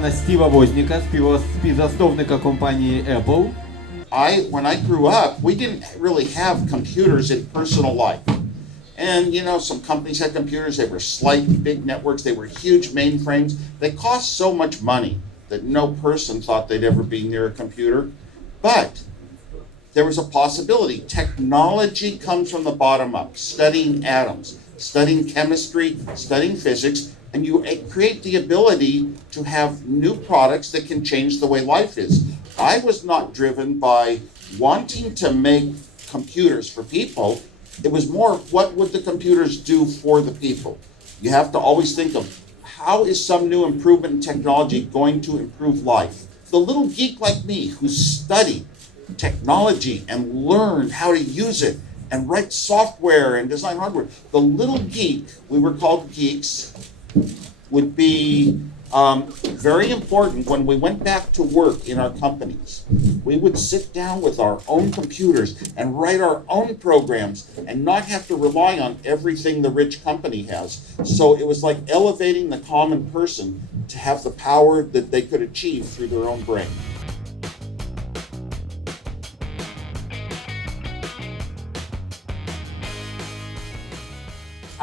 пана Стіва Возняка, співзасновника компанії Apple. When I grew up, we didn't really have computers in personal life. And you know, some companies had computers, they were slight, big networks, they were huge mainframes. They cost so much money that no person thought they'd ever be near a computer. But there was a possibility. Technology comes from the bottom up, studying atoms, studying chemistry, studying physics, and you create the ability to have new products that can change the way life is. I was not driven by wanting to make computers for people. It was more, what would the computers do for the people? You have to always think of, how is some new improvement in technology going to improve life? The little geek like me who studied technology and learned how to use it and write software and design hardware, the little geek, we were called geeks, would be very important when we went back to work in our companies. We would sit down with our own computers and write our own programs and not have to rely on everything the rich company has. So it was like elevating the common person to have the power that they could achieve through their own brain.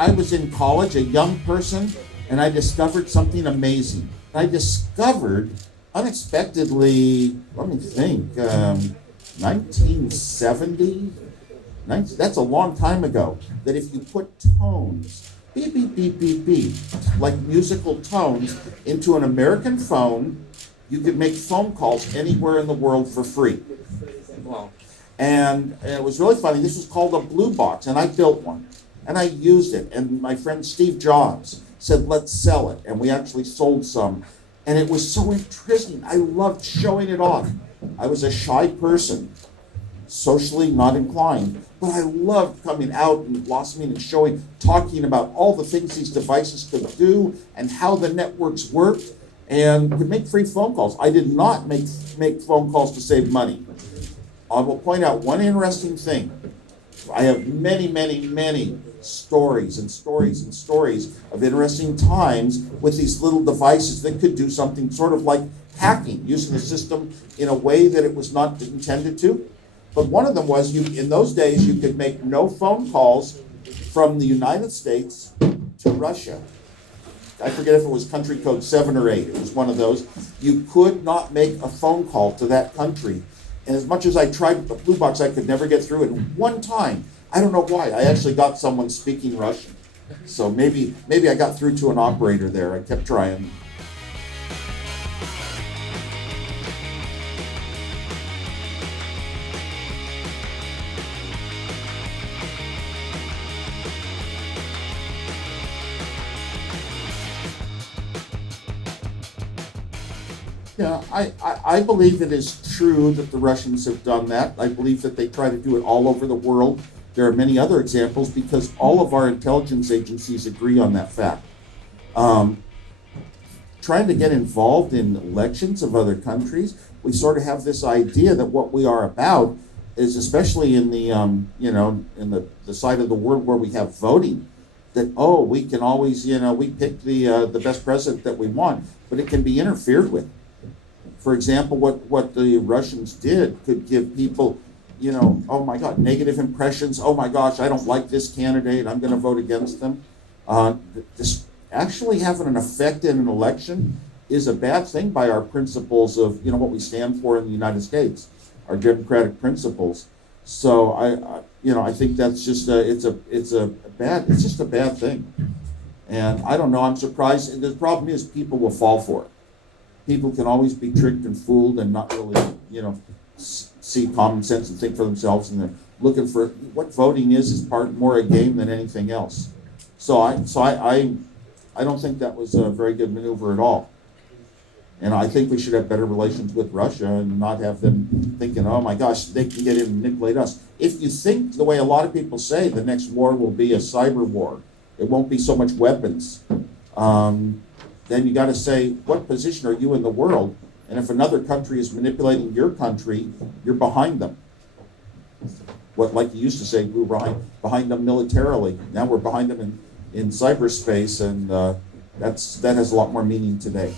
I was in college, a young person, and I discovered something amazing. I discovered, unexpectedly, let me think, 1970? That's a long time ago, that if you put tones, beep, beep, beep, beep, beep, like musical tones, into an American phone, you could make phone calls anywhere in the world for free. Wow. And it was really funny. This was called a blue box, and I built one. And I used it, and my friend Steve Jobs said, let's sell it. And we actually sold some. And it was so interesting. I loved showing it off. I was a shy person, socially not inclined, but I loved coming out and blossoming and showing, talking about all the things these devices could do and how the networks worked, and could make free phone calls. I did not make phone calls to save money. I will point out one interesting thing. I have many, many, many stories and stories and stories of interesting times with these little devices that could do something sort of like hacking, using the system in a way that it was not intended to. But one of them was, in those days, you could make no phone calls from the United States to Russia. I forget if it was country code 7 or 8. It was one of those. You could not make a phone call to that country. And as much as I tried with the blue box, I could never get through it. And one time, I don't know why, I actually got someone speaking Russian. So maybe I got through to an operator there. I kept trying. Yeah, I believe it is true that the Russians have done that. I believe that they try to do it all over the world. There are many other examples because all of our intelligence agencies agree on that fact. Trying to get involved in elections of other countries, we sort of have this idea that what we are about is, especially in the in the side of the world where we have voting, that we can always we pick the best president that we want, but it can be interfered with. For example, what the Russians did could give people, oh my God, negative impressions. Oh my gosh, I don't like this candidate. I'm going to vote against them. This actually having an effect in an election is a bad thing by our principles of, what we stand for in the United States, our democratic principles. So I think that's just it's just a bad thing. And I don't know, I'm surprised. The problem is people will fall for it. People can always be tricked and fooled and not really, see common sense and think for themselves, and they're looking for what voting is more a game than anything else. So I don't think that was a very good maneuver at all. And I think we should have better relations with Russia and not have them thinking, oh my gosh, they can get in and manipulate us. If you think the way a lot of people say, the next war will be a cyber war. It won't be so much weapons. Then you got to say, what position are you in the world? And if another country is manipulating your country, you're behind them. Like you used to say, we were behind them militarily. Now we're behind them in cyberspace, and that has a lot more meaning today.